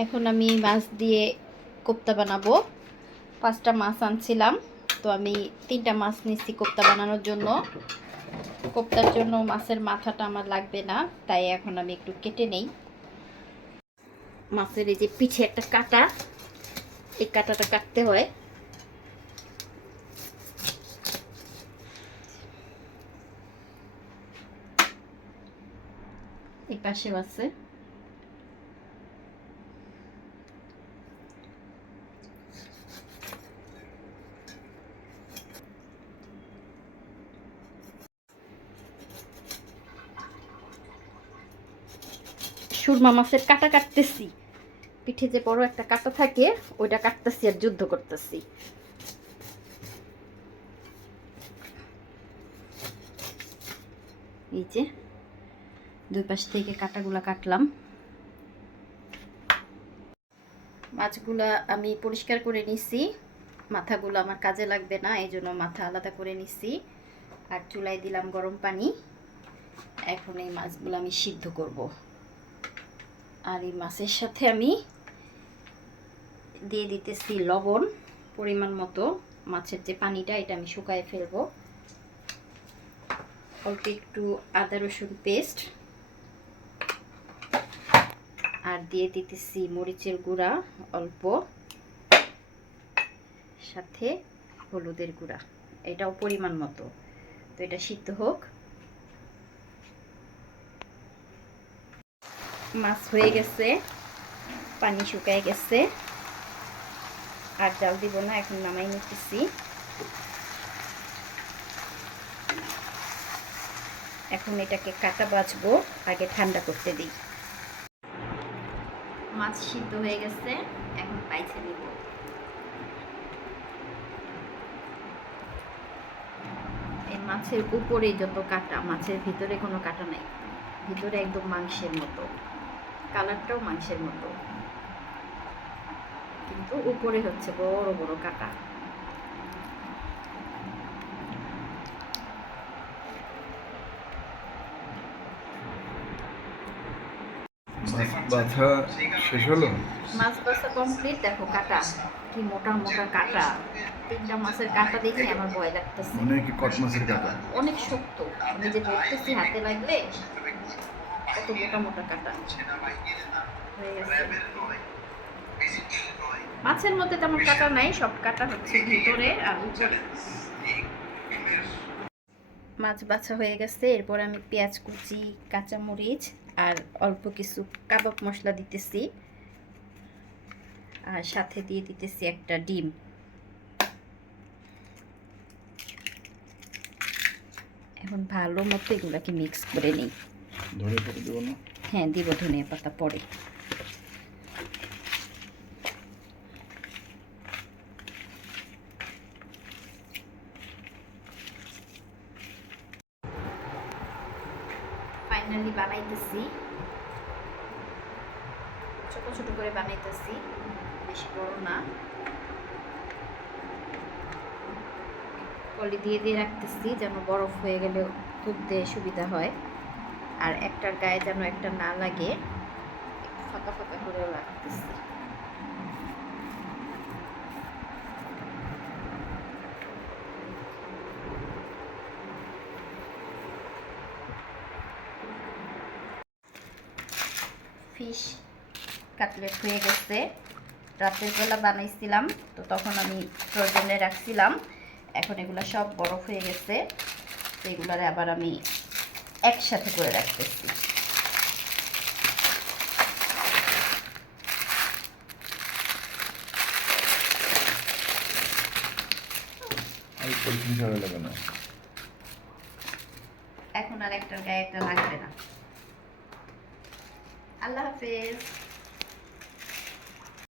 এখন আমি মাছ দিয়ে কোপ্তা বানাবো। পাঁচটা মাছ আনছিলাম, তো আমি তিনটা মাছ নিচ্ছি কোপ্তা বানানোর জন্য। কোপ্তার জন্য মাছের মাথাটা আমার লাগবে না, তাই এখন আমি একটু কেটে নেই। মাছের এই যে পিঠে একটা কাটা, এই কাটাটা কাটতে হয়। এই পাশেও আছে। সুরমা মাছের কাটা কাটতেছি। পিঠে যে বড় একটা কাটা থাকে, ওইটা কাটতেছি আর যুদ্ধ করতেছি। এই যে, দুই পাশ থেকে কাটাগুলা কাটলাম। মাছগুলা আমি পরিষ্কার করে নিছি। মাথাগুলো আমার কাজে লাগবে না এই জন্য মাথা আলাদা করে নিছি। আর চুলায় দিলাম গরম পানি। এখন এই মাছগুলো আমি সিদ্ধ করব। আর এই মাছের সাথে আমি দিয়ে দিতেছি লবণ, পরিমাণ মতো মাছের যে পানিটা, এটা আমি শুকায় ফেলব। অল্প একটু আদা রসুন পেস্ট। আর দিয়ে দিতেছি মরিচের গুঁড়া অল্প। সাথে হলুদের গুঁড়া, এটাও পরিমাণ মতো। তো এটা সিদ্ধ হোক। মাছ হয়ে গেছে, পানি শুকায় গেছে। আর জাল দিব না, এখন নামাই নিতেছি। এখন এটাকে কাটা বাছবো আগে ঠান্ডা করতে দিই। মাছ সিদ্ধ হয়ে গেছে, এখন পাইছে নিব। এই মাছের উপরে যত কাটা, মাছের ভিতরে কোনো কাটা নাই। ভিতরে একদম মাংসের মতো। কালারটাও মাংসের মতো। কিন্তু উপরে হচ্ছে বড় বড় কাটা। বাছা শেষ হলো? মাছ বাসা কমপ্লিট দেখো কাটা। কি মোটা মোটা কাটা। তিনটা মাছের কাটা দেখে আমার ভয় লাগতেছে। মনে কি কট মাছের কাটা। অনেক শক্ত। আমি যে ধরতেছি হাতে লাগলে কত মোটা কাটা। মাছের মধ্যে তেমন কাটা নাই, সব কাটা হচ্ছে ভিতরে আর উপরে। মাছ বাছা হয়ে গেছে, এরপর আমি পেঁয়াজ কুচি, কাঁচামরিচ আর অল্প কিছু কাবাব মশলা দিতেছি। আর সাথে দিয়ে দিতেছি একটা ডিম। এখন ভালো মতো এগুলাকে মিক্স করে নিই। ধরে পড়ে দেবো না? হ্যাঁ দিব ধনিয়া পাতা পরে। ফাইনালি বানাইতেছি। ছোট ছোট করে বানাইতেছি। বেশি বড় না। কলি দিয়ে দিয়ে রাখতেছি যেন বরফ হয়ে গেলে তুলতে সুবিধা হয়। আর একটার গায়ে যেন একটা না লাগে, ফাঁকা ফাঁকা করেও রাখতেছি ফিশ কাটলেট হয়ে গেছে। রাতের বেলা বানাইছিলাম, তো তখন আমি ফ্রোজেনে রাখছিলাম। এখন এগুলো সব বরফ হয়ে গেছে, তো এগুলারে আবার আমি একসাথে করে রাখতেছি। এখন আর একটার গায়ে একটা লাগবে না। আল্লাহ হাফেজ।